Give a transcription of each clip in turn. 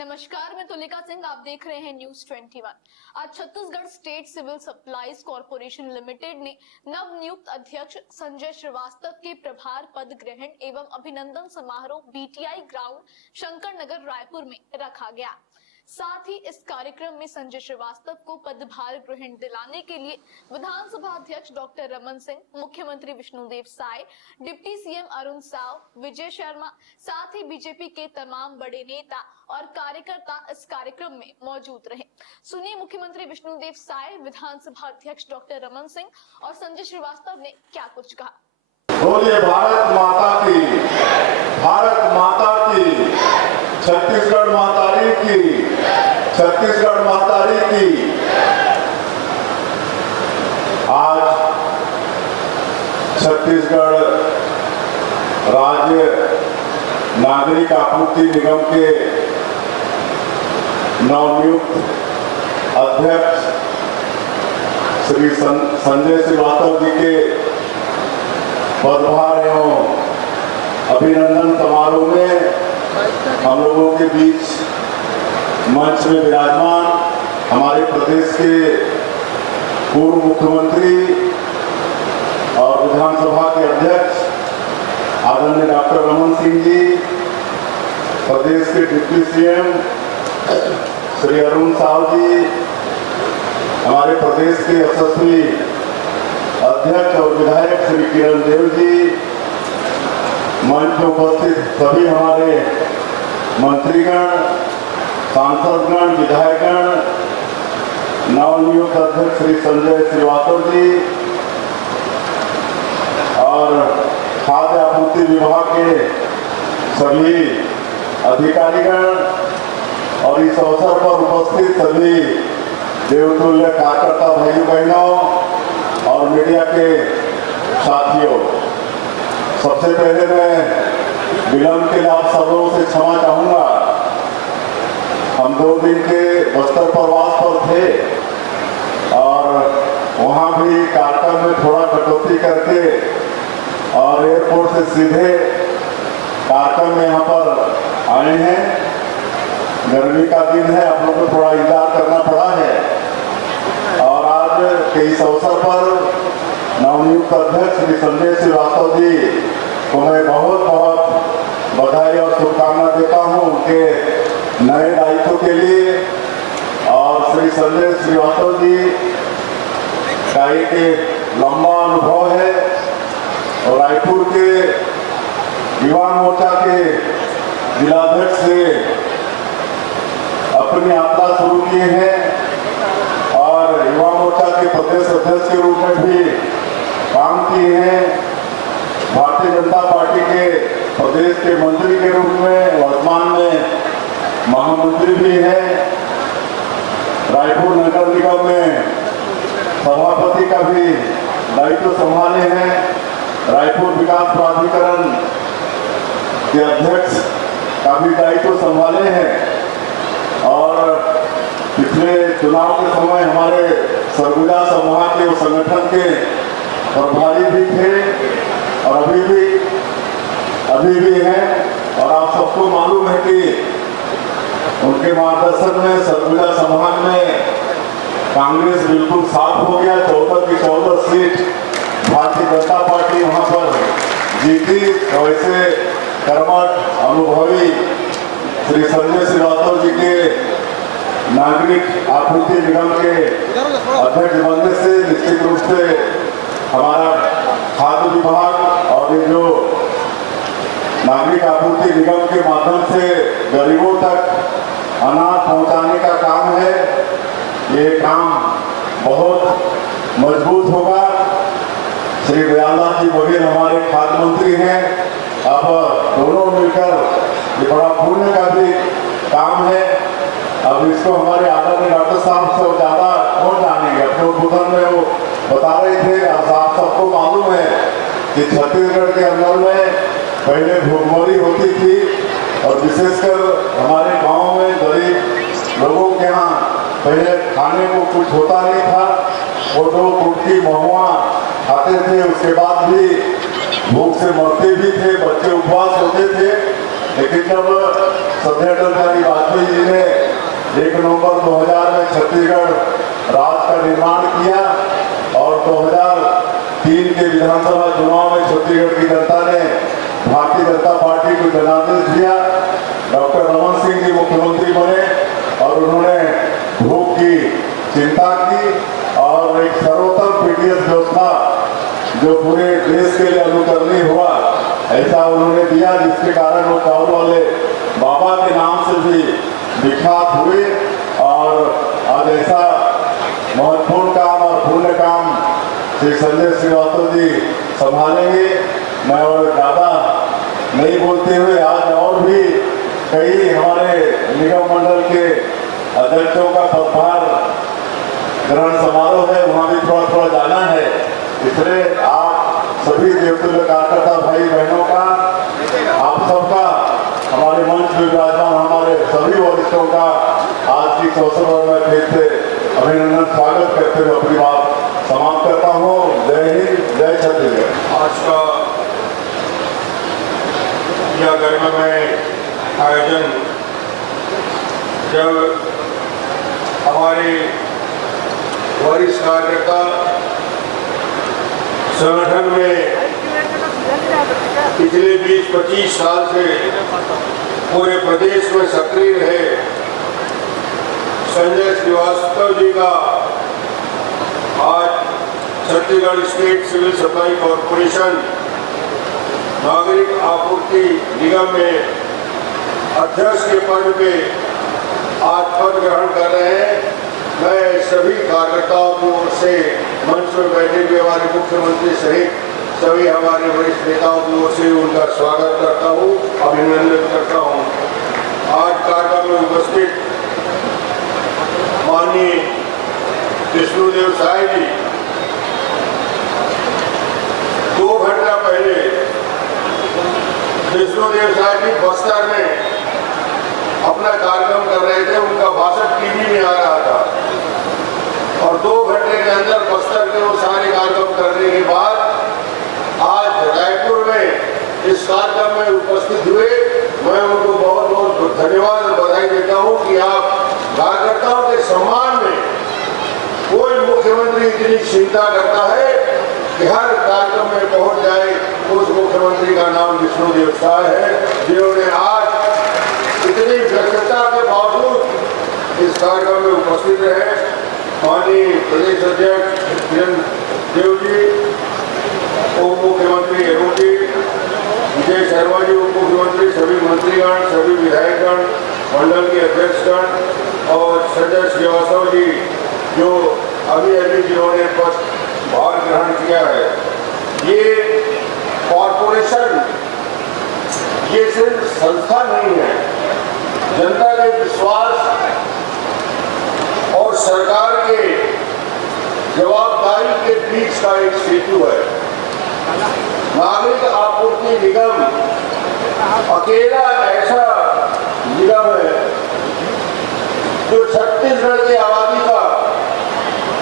नमस्कार, मैं तुलिका सिंह। आप देख रहे हैं न्यूज 21। आज Chhattisgarh state civil supplies corporation limited ने नव नियुक्त अध्यक्ष संजय श्रीवास्तव के प्रभार पद ग्रहण एवं अभिनंदन समारोह बीटीआई ग्राउंड शंकर नगर रायपुर में रखा गया। साथ ही इस कार्यक्रम में संजय श्रीवास्तव को पदभार ग्रहण दिलाने के लिए विधानसभा अध्यक्ष डॉक्टर रमन सिंह, मुख्यमंत्री विष्णुदेव साय, डिप्टी सीएम अरुण साव, विजय शर्मा, साथ ही बीजेपी के तमाम बड़े नेता और कार्यकर्ता इस कार्यक्रम में मौजूद रहे। सुनिए मुख्यमंत्री विष्णुदेव साय, विधानसभा अध्यक्ष डॉक्टर रमन सिंह और संजय श्रीवास्तव ने क्या कुछ कहा। बोलिए भारत माता की, भारत माता की, छत्तीसगढ़ मातारी की, छत्तीसगढ़ मातारी की। आज छत्तीसगढ़ राज्य नागरिक आपूर्ति निगम के नवनियुक्त अध्यक्ष श्री संजय श्रीवास्तव जी के पदभार एवं अभिनंदन समारोह में हम लोगों के बीच मंच में विराजमान हमारे प्रदेश के पूर्व मुख्यमंत्री और विधानसभा के अध्यक्ष आदरणीय डॉक्टर रमन सिंह जी, प्रदेश के डिप्टी सीएम श्री अरुण साव जी, हमारे प्रदेश के यशस्वी अध्यक्ष और विधायक श्री किरण देव जी, मंच में उपस्थित सभी हमारे मंत्रीगण, सांसदगण, विधायकगण, नवनियुक्त अध्यक्ष श्री संजय श्रीवास्तव जी और खाद्य आपूर्ति विभाग के सभी अधिकारीगण और इस अवसर पर उपस्थित सभी देवतुल्य कार्यकर्ता भाई बहनों और मीडिया के साथियों, सबसे पहले मैं विलंब के लिए आप सबों से क्षमा चाहूंगा। हम 2 दिन के बस्तर प्रवास पर थे और वहां भी कार्यक्रम में थोड़ा कटौती करके और एयरपोर्ट से सीधे कार्यक्रम में यहाँ पर आए हैं। गर्मी का दिन है, आप लोगों को थोड़ा इंतजार करना पड़ा है और आज के इस अवसर पर नवनियुक्त अध्यक्ष श्री संजय श्रीवास्तव जी को मैं बहुत बहुत बधाई और शुभकामना देता हूं उनके नए दायित्व के लिए। और श्री संजय श्रीवास्तव जी का एक लंबा अनुभव है और रायपुर के युवा मोर्चा के जिलाध्यक्ष से अपनी यात्रा शुरू किए हैं और युवा मोर्चा के प्रदेश अध्यक्ष के रूप में भी काम किए हैं। भारतीय जनता पार्टी के प्रदेश के मंत्री के रूप में वर्तमान में महामंत्री भी हैं। रायपुर नगर निगम में सभापति का भी दायित्व संभाले हैं। रायपुर विकास प्राधिकरण के अध्यक्ष का भी दायित्व संभाले हैं और पिछले चुनाव के समय हमारे सरगुजा समूह के संगठन के प्रभारी भी थे और अभी भी हैं। और आप सबको मालूम है कि उनके मार्गदर्शन में सरगुजा समाज में कांग्रेस बिल्कुल साफ हो गया। 14 की 14 सीट भारतीय जनता पार्टी वहां पर जीती। तो ऐसे कर्मठ अनुभवी श्री संजय श्रीवास्तव जी के नागरिक आपूर्ति निगम के अध्यक्ष बनने से निश्चित रूप से हमारा खाद्य विभाग और ये जो नागरिक आपूर्ति निगम के माध्यम से गरीबों तक अनाज पहुंचाने का काम है, ये काम बहुत मजबूत होगा। श्री दयालनाथ जी बघेल हमारे खाद्य मंत्री हैं। अब दोनों मिलकर ये बड़ा पुण्य का भी काम है। अब इसको हमारे आदरणीय डॉक्टर साहब से ज्यादा कौन जानेंगे। अपने उद्बोधन में वो बता रहे थे, आप सबको मालूम है कि छत्तीसगढ़ के अंदर में पहले भूखमरी होती थी और विशेषकर हमारे गांव में गरीब लोगों के यहाँ पहले खाने को कुछ होता नहीं था। वो 2 कुटकी महुआ खाते थे, उसके बाद भी भूख से मरते भी थे, बच्चे उपवास होते थे। लेकिन जब श्रद्धेय अटल बिहारी वाजपेयी जी ने 1 नवंबर 2000 में छत्तीसगढ़ राज्य का निर्माण किया और 2003 के विधानसभा चुनाव में छत्तीसगढ़ की जनता ने भारतीय जनता पार्टी को जनादेश दिया। डॉक्टर रमन सिंह जी मुख्यमंत्री बने और उन्होंने भूख की चिंता की और एक सर्वोत्तम पीडीएस व्यवस्था जो पूरे देश के लिए अनुकरणीय हुआ ऐसा उन्होंने दिया, जिसके कारण वो चावल वाले बाबा के नाम से भी विख्यात हुए। और आज ऐसा महत्वपूर्ण काम और पुण्य काम श्री संजय श्रीवास्तव जी संभालेंगे। मैं और ज़्यादा नहीं बोलते हुए आज और भी कई हमारे निगम मंडल के अध्यक्षों का पदभार ग्रहण समारोह है, वहाँ भी थोड़ा थोड़ा जाना है। इसलिए आप सभी देवतुल्य कार्यकर्ता भाई बहनों का, आप सबका, हमारे मंच में विराजमान हमारे सभी वरिष्ठों का आज की अवसर पर मैं फिर से अभिनंदन स्वागत करते हुए अपनी बात समाप्त करता हूँ। जय हिंद, जय छत्तीसगढ़। आज का यह गरिमामय आयोजन जब हमारे वरिष्ठ कार्यकर्ता संगठन में पिछले 20-25 साल से पूरे प्रदेश में सक्रिय रहे संजय श्रीवास्तव जी का आज Chhattisgarh state civil supply corporation नागरिक आपूर्ति निगम में अध्यक्ष के पद पे आज पद ग्रहण कर रहे हैं। मैं सभी कार्यकर्ताओं की ओर से मंच में बैठे हुए हमारे मुख्यमंत्री सहित सभी हमारे वरिष्ठ नेताओं की ओर से उनका स्वागत करता हूँ, अभिनंदन करता हूँ। आज कार्यक्रम में उपस्थित माननीय विष्णुदेव साय जी 2 घंटा पहले विष्णुदेव साय जी बस्तर में अपना कार्यक्रम कर रहे थे, उनका भाषण टीवी में आ रहा था और 2 घंटे के अंदर बस्तर के वो सारे कार्यक्रम करने के बाद आज रायपुर में इस कार्यक्रम में उपस्थित हुए। मैं उनको बहुत बहुत धन्यवाद और बधाई देता हूँ कि आप कार्यकर्ताओं के सम्मान में कोई मुख्यमंत्री इतनी चिंता करता है कि हर कार्यक्रम में पहुंच जाए। उस मुख्यमंत्री का नाम विष्णुदेव साय है, जिन्होंने आज इतनी व्यस्तता के बावजूद इस कार्यक्रम में उपस्थित रहे। माननीय प्रदेश अध्यक्ष किरण देव जी, उप मुख्यमंत्री अरुण जी, विजय शर्मा जी उप मुख्यमंत्री, सभी मंत्रीगण, सभी विधायकगण, मंडल के अध्यक्षगण और संजय श्रीवास्तव जी जो अभी जिन्होंने पदभार ग्रहण किया है। ये कॉरपोरेशन ये सिर्फ संस्था नहीं है, जनता के विश्वास और सरकार के जवाबदारी के बीच का एक सेतु है। नागरिक आपूर्ति निगम अकेला ऐसा निगम है जो छत्तीसगढ़ की आबादी का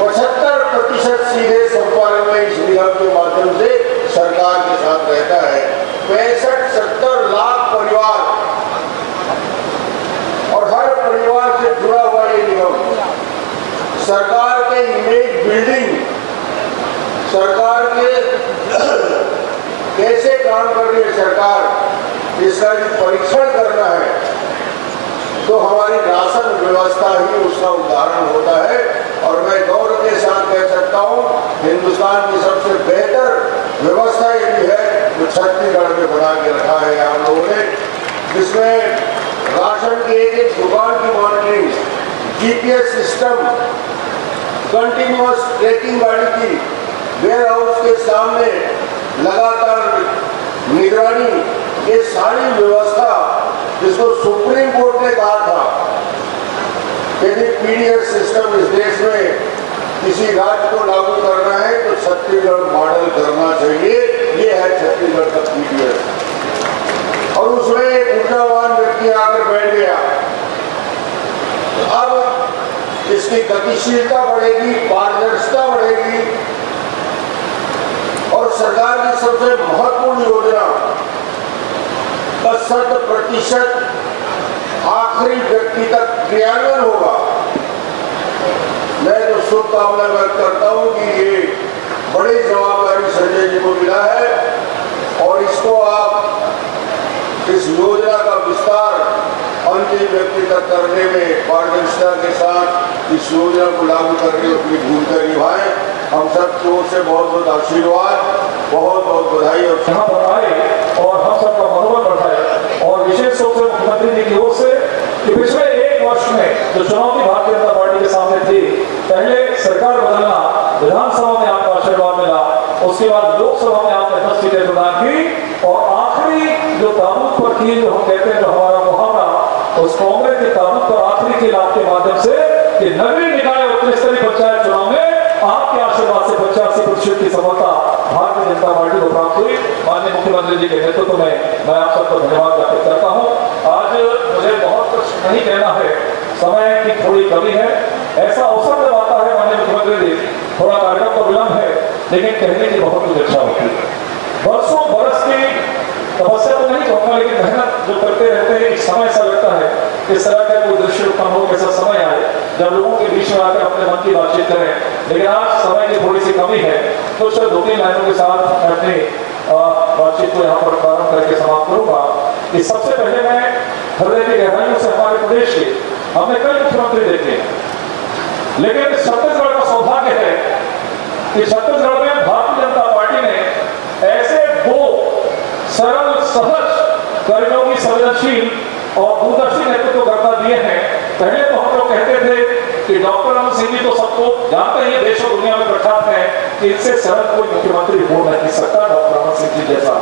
75% सीधे संपर्क में इस निगम के माध्यम से सरकार के साथ रहता है। 65-70 लाख परिवार और हर परिवार से जुड़ा हुआ ये निगम सरकार के इमेज बिल्डिंग, सरकार के कैसे काम कर रही है सरकार, इसका जो परीक्षण करना है तो हमारी राशन व्यवस्था ही उसका उदाहरण होता है। और मैं गौरव के साथ कह सकता हूँ हिंदुस्तान की सबसे बेहतर व्यवस्था ये भी है जो छत्तीसगढ़ में बना के रखा है आप लोगों ने, जिसमें राशन की एक दुकान की monitoring, GPS system, continuous tracking गाड़ी की वेयर हाउस के सामने लगातार निगरानी, ये सारी व्यवस्था जिसको सुप्रीम कोर्ट ने कहा था यदि पीडीएस सिस्टम इस देश में किसी राज्य को लागू करना है तो छत्तीसगढ़ मॉडल करना चाहिए। ये है छत्तीसगढ़ का पीडीएस। और उसमें एक ऊर्जावान व्यक्ति आकर बैठ गया। अब इसकी गतिशीलता बढ़ेगी, पारदर्शिता बढ़ेगी और सरकार की सबसे महत्वपूर्ण योजना का 100% आखिरी व्यक्ति तक क्रियान्वयन होगा। मैं जो शुभकामना व्यक्त करता हूं कि ये बड़ी जवाबदारी संजय जी को मिला है और इसको आप इस योजना का विस्तार अंतिम व्यक्ति तक करने में पारदर्शिता के साथ इस योजना को लागू करके अपनी भूमिका निभाएं। हम सब की ओर से बहुत बहुत आशीर्वाद, बहुत बहुत बधाई और यहाँ पर आए और हम सबका मनोबल बढ़ाए और विशेष रूप से मुख्यमंत्री जी की ओर से कि पिछले एक वर्ष में जो चुनौती भारतीय जनता पार्टी के सामने थी, पहले सरकार बदलना, विधानसभा में आपका आशीर्वाद मिला, उसके बाद लोकसभा में आपने 10 सीटें प्रदान की और आखिरी जो ताबूत पर की, जो हम कहते हैं जो हमारा मुहावरा, उस कांग्रेस के ताबूत पर आखिरी के लाभ के माध्यम से कि नगरीय निकाय और त्रिस्तरीय पंचायत चुनाव में आपके आशीर्वाद से 85% की सफलता भारतीय जनता पार्टी को प्राप्त हुई। माननीय मुख्यमंत्री जी के नेतृत्व में मैं आप सबको धन्यवाद ज्ञापित करता हूं। आज मुझे बहुत कुछ नहीं कहना है, समय की थोड़ी कमी है। ऐसा अवसर जब आता है माननीय मुख्यमंत्री जी, थोड़ा कार्यक्रम को विलंब है, लेकिन कहने की बहुत कुछ इच्छा होती है। बरसों बरस की तपस्या तो नहीं कहूंगा, लेकिन मेहनत जो करते रहते हैं, एक समय ऐसा लगता है इस तरह का कोई दृश्य उत्पन्न हो, ऐसा समय आए जब लोगों के बीच में आकर अपने मन की बातचीत करें। लेकिन आज समय की थोड़ी सी कमी है, तो सिर्फ 2-3 लाइनों के साथ मैं अपनी बातचीत को यहाँ पर प्रारंभ करके समाप्त करूंगा। कि सबसे पहले मैं हृदय की गहराइयों से हमारे प्रदेश के हमने कई मुख्यमंत्री देखे, लेकिन छत्तीसगढ़ का सौभाग्य है कि छत्तीसगढ़ में भारतीय जनता पार्टी ने ऐसे 2 सरल, सहज, कर्मयोगी, संवेदनशील और दूरदर्शी नेतृत्व करता दिए हैं। पहले तो हम लोग कहते थे कि डॉक्टर रमन सिंह जी तो सबको जानते ही, देश और दुनिया में प्रख्यात है कि इनसे सरल कोई मुख्यमंत्री हो नहीं सकता डॉक्टर रमन सिंह जी जैसा।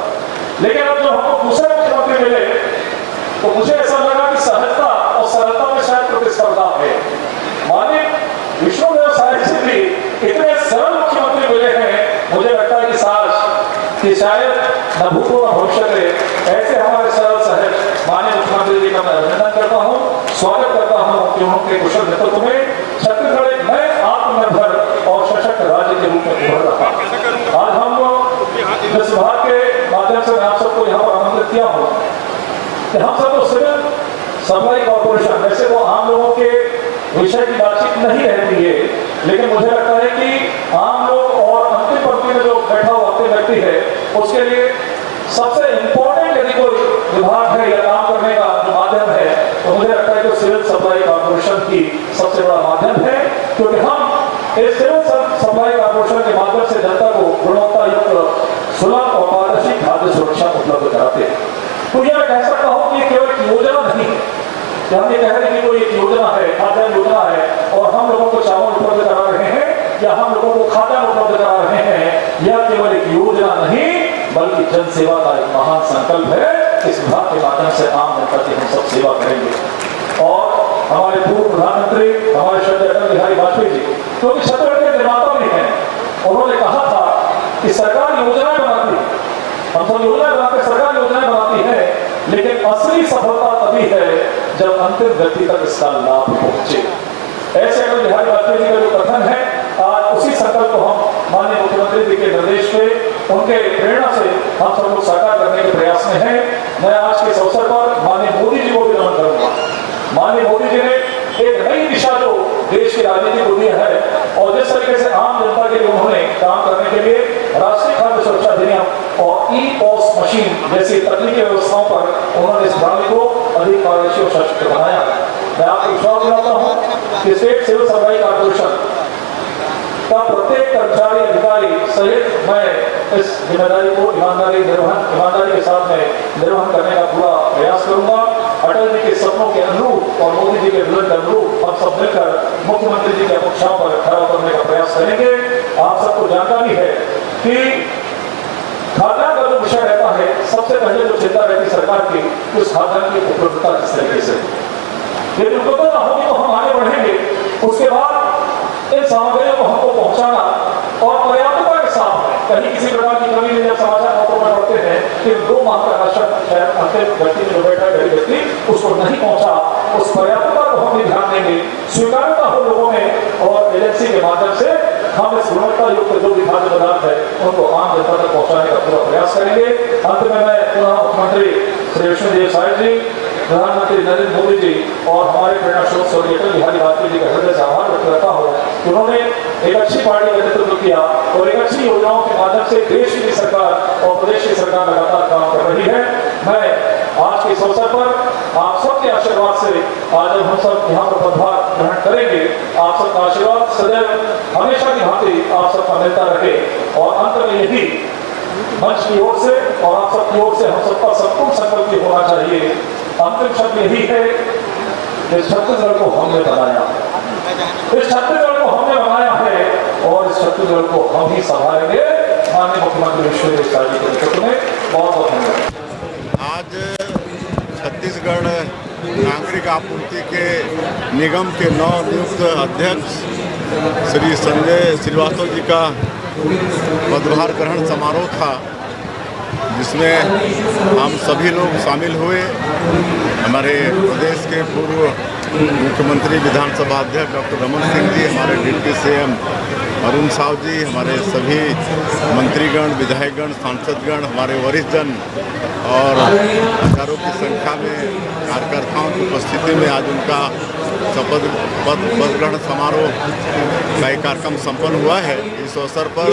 लेकिन अब जब हमको दूसरे मुख्यमंत्री मिले तो मुझे ऐसा लगा कि सहजता और सरलता में शायद प्रतिस्पर्धा है। माननीय विष्णुदेव साय जी भी इतने सरल मुख्यमंत्री मिले हैं, मुझे लगता है कि शायद न भूतो न भविष्य ऐसे हमारे सरल सहज माननीय मुख्यमंत्री जी का मैं अभिनंदन करता हूँ, स्वागत करता हूँ कि उनके कुशल नेतृत्व में छत्तीसगढ़ एक नए आत्मनिर्भर और सशक्त राज्य के रूप में उभर रहा। आज हम इस विभाग के माध्यम से मैं आप सबको यहाँ पर आमंत्रित किया हूँ कि हम सब तो सिविल सप्लाई कॉर्पोरेशन, वैसे वो आम लोगों के विषय की बातचीत नहीं रहती है, लेकिन मुझे लगता है कि आम लोग और अंतिम पंक्ति में जो बैठा हुआ अंतिम व्यक्ति है, उसके लिए सबसे इंपॉर्टेंट यदि कोई विभाग है या काम करने का जो माध्यम है, तो मुझे लगता है कि सिविल सप्लाई कॉर्पोरेशन की सबसे बड़ा माध्यम है, क्योंकि हम इस सिविल सप्लाई कॉर्पोरेशन के माध्यम से जनता को गुणवत्ता युक्त, सुलभ और पारदर्शी खाद्य सुरक्षा उपलब्ध कराते हैं। तो यह मैं कह सकता हूँ कि केवल एक योजना नहीं है कि हम ये कह रहे हैं कि कोई एक योजना है, खाद्यान्न योजना है और हम लोगों को चावल उपलब्ध करा रहे हैं या हम लोगों को खाद्यान्न उपलब्ध करा रहे हैं। यह केवल एक योजना नहीं बल्कि जन सेवा का एक महान संकल्प है। इस विभाग के माध्यम से आम जनता की हम सब सेवा करेंगे। और हमारे पूर्व प्रधानमंत्री हमारे श्रद्धेय अटल बिहारी वाजपेयी जी, क्योंकि छत्तीसगढ़ के निर्माता भी हैं, उन्होंने कहा था कि सरकार योजनाएं बनाती है, हम सब योजनाएं बनाते, सरकार योजनाएं बनाती है, लेकिन असली सफलता तभी है जब अंतिम व्यक्ति तक इसका लाभ पहुंचे। ऐसे अटल बिहारी वाजपेयी जी का जो कथन है, आज उसी संकल्प को हम माननीय मुख्यमंत्री जी के निर्देश पे, उनके प्रेरणा से हम सब लोग साकार करने के प्रयास में हैं। मैं आज के इस अवसर पर माननीय मोदी जी को भी नमन करूंगा। माननीय मोदी जी ने एक नई दिशा जो देश की राजनीति को दी है और जिस तरीके से आम जनता के लिए उन्होंने काम करने के लिए राष्ट्रीय खाद्य सुरक्षा अधिनियम और ई-पॉस मशीन जैसी तकनीकी व्यवस्थाओं पर उन्होंने इस प्रणाली को अधिक पारदर्शी और सशक्त बनाया। मैं आपको विश्वास दिलाता हूँ कि स्टेट सिविल सप्लाई कॉर्पोरेशन का प्रत्येक कर्मचारी, अधिकारी सहित मैं इस जिम्मेदारी को ईमानदारी के साथ में निर्वहन करने का पूरा प्रयास करूंगा। अटल जी के सपनों के अनुरूप और मोदी जी के विजन के अनुरूप हम सब मिलकर मुख्यमंत्री जी के अपेक्षाओं पर खरा उतरने का प्रयास करेंगे। आप सबको जानकारी है कि खाद्यान्न का जो विषय रहता है, सबसे पहले जो चिंता रहती सरकार की, उस खाद्यान्न की उपलब्धता किस तरीके से, यदि उपलब्धता होगी तो हम आगे बढ़ेंगे। उसके बाद इन सामग्रियों को हमको पहुंचाना और पर्याप्तता के साथ कहीं किसी प्रकार की कमी नहीं। जब समाचार पत्रों में पढ़ते हैं कि 2 माह का राशन शायद अंतिम व्यक्ति में जो बैठा गरीब व्यक्ति उसको नहीं पहुंचा, उस पर्याप्तता को हम भी ध्यान देंगे, स्वीकार्यता हो लोगों में और एजेंसी के माध्यम से हम इस गुणवत्ता युक्त जो भी खाद्य पदार्थ है उनको आम जनता तक पहुंचाने का पूरा प्रयास करेंगे। अंत में मैं पुनः मुख्यमंत्री श्री विष्णुदेव साय जी प्रधानमंत्री नरेंद्र मोदी जी और हमारे प्रेरणा स्रोत स्वर्गीय अटल बिहारी वाजपेयी जी का हृदय से आभार व्यक्त करता हूँ। उन्होंने एक अच्छी पार्टी का नेतृत्व किया और एक अच्छी योजनाओं के माध्यम से देश की सरकार और प्रदेश की सरकार लगातार काम कर रही है। मैं आज के इस अवसर पर आप सबके आशीर्वाद से आज जब हम सब यहाँ पर पदभार ग्रहण करेंगे, आप सबका आशीर्वाद सदैव हमेशा की भांति आप सबका मिलता रहे। और अंत में यही मंच की ओर से और आप सबकी ओर से हम सबका संपूर्ण संकल्प होना चाहिए। अंतिम शब्द यही है कि छत्तीसगढ़ को हमने बनाया, इस छत्तीसगढ़ को हमने बनाया है और इस छत्तीसगढ़ को हम ही संभालेंगे। माननीय मुख्यमंत्री विश्वेंद्र साय जी के नेतृत्व में बहुत बहुत धन्यवाद। आज छत्तीसगढ़ नागरिक आपूर्ति के निगम के नवनियुक्त अध्यक्ष श्री संजय श्रीवास्तव जी का पदभार ग्रहण समारोह था, जिसमें हम सभी लोग शामिल हुए। हमारे प्रदेश के पूर्व मुख्यमंत्री विधानसभा अध्यक्ष डॉक्टर रमन सिंह जी, हमारे डिप्टी सीएम अरुण साव जी, हमारे सभी मंत्रीगण, विधायकगण, सांसदगण, हमारे वरिष्ठ जन और हजारों की संख्या में कार्यकर्ताओं की उपस्थिति में आज उनका शपथ पद ग्रहण समारोह का एक कार्यक्रम संपन्न हुआ है। इस अवसर पर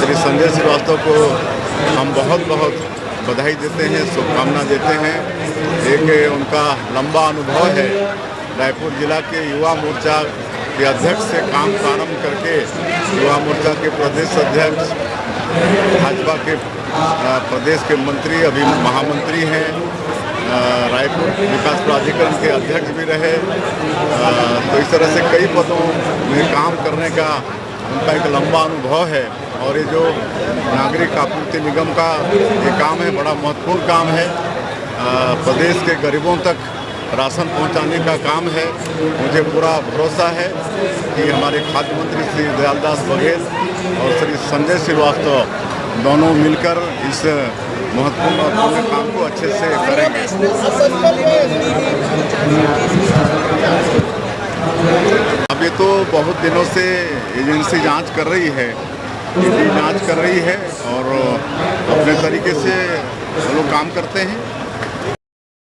श्री संजय श्रीवास्तव को हम बहुत बहुत बधाई देते हैं, शुभकामना देते हैं। एक उनका लंबा अनुभव है, रायपुर जिला के युवा मोर्चा के अध्यक्ष से काम प्रारंभ करके युवा मोर्चा के प्रदेश अध्यक्ष, भाजपा के प्रदेश के मंत्री, अभी महामंत्री हैं, रायपुर विकास प्राधिकरण के अध्यक्ष भी रहे। तो इस तरह से कई पदों में काम करने का उनका एक लंबा अनुभव है। और ये जो नागरिक आपूर्ति निगम का ये काम है, बड़ा महत्वपूर्ण काम है। प्रदेश के गरीबों तक राशन पहुंचाने का काम है। मुझे पूरा भरोसा है कि हमारे खाद्य मंत्री श्री दयालदास बघेल और श्री संजय श्रीवास्तव दोनों मिलकर इस महत्वपूर्ण काम को अच्छे से करेंगे। अब ये तो बहुत दिनों से एजेंसी जांच कर रही है, ईडी जांच कर रही है और अपने तरीके से लोग काम करते हैं।